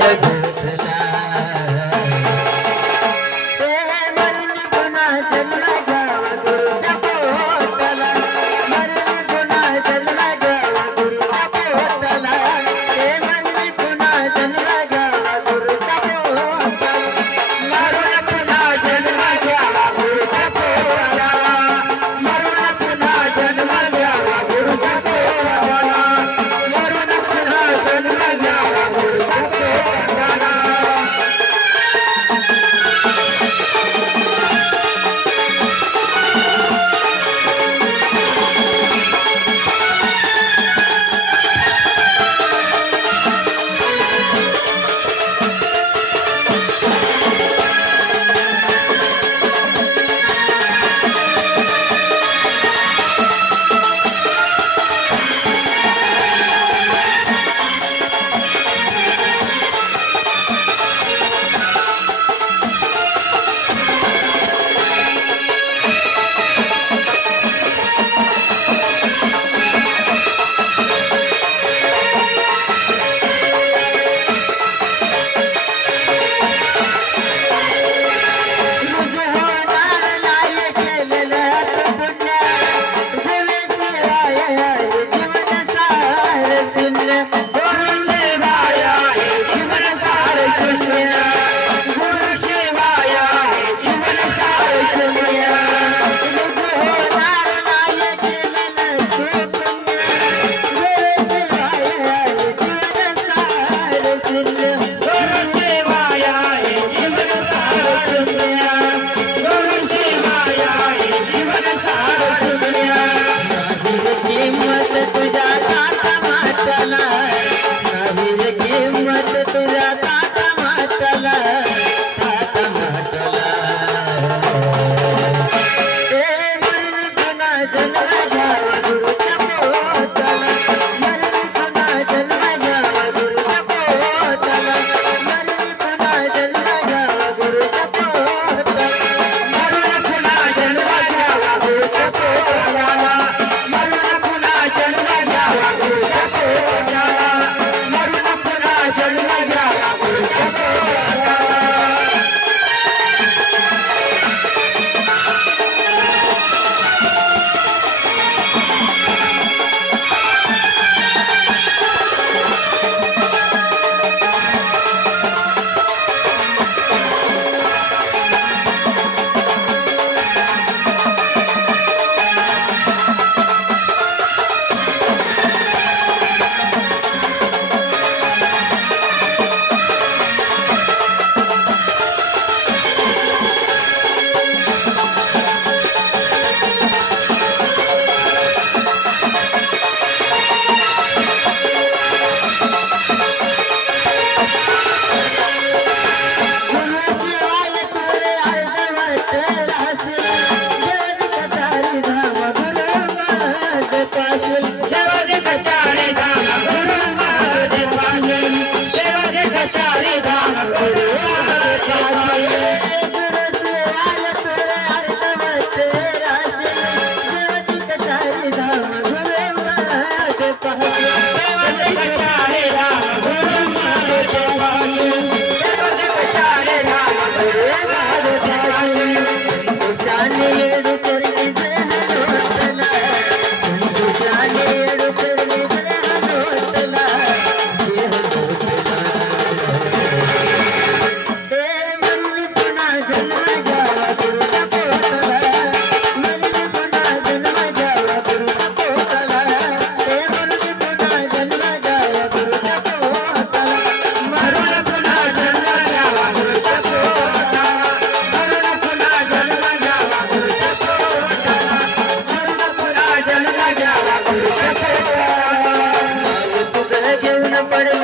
Yeah. పడి